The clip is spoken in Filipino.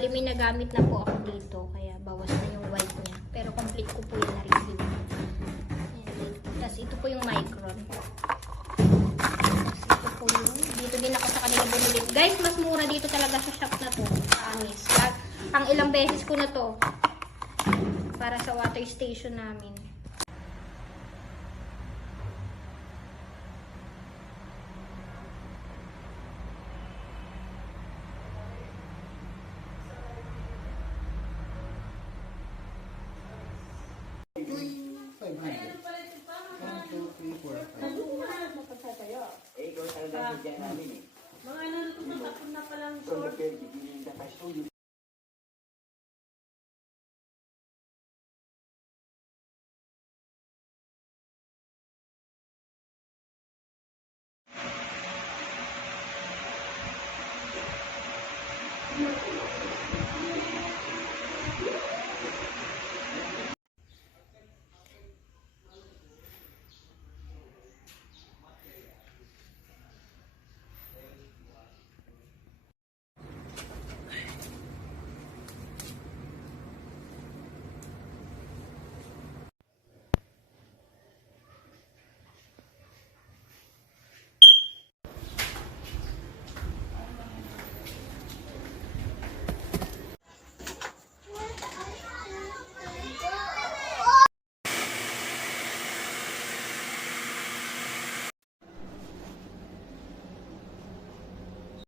Bali, may nagamit na po ako dito. Kaya bawas na yung white niya. Pero complete ko po yung na-receive. Tapos ito po yung micron. Tapos ito po yung, dito din ako sa kanila bumili. Guys, mas mura dito talaga sa shop na to. Anis. Pang ilang beses ko na to. Para sa water station namin. Mga ano na ito, matapon na palang short.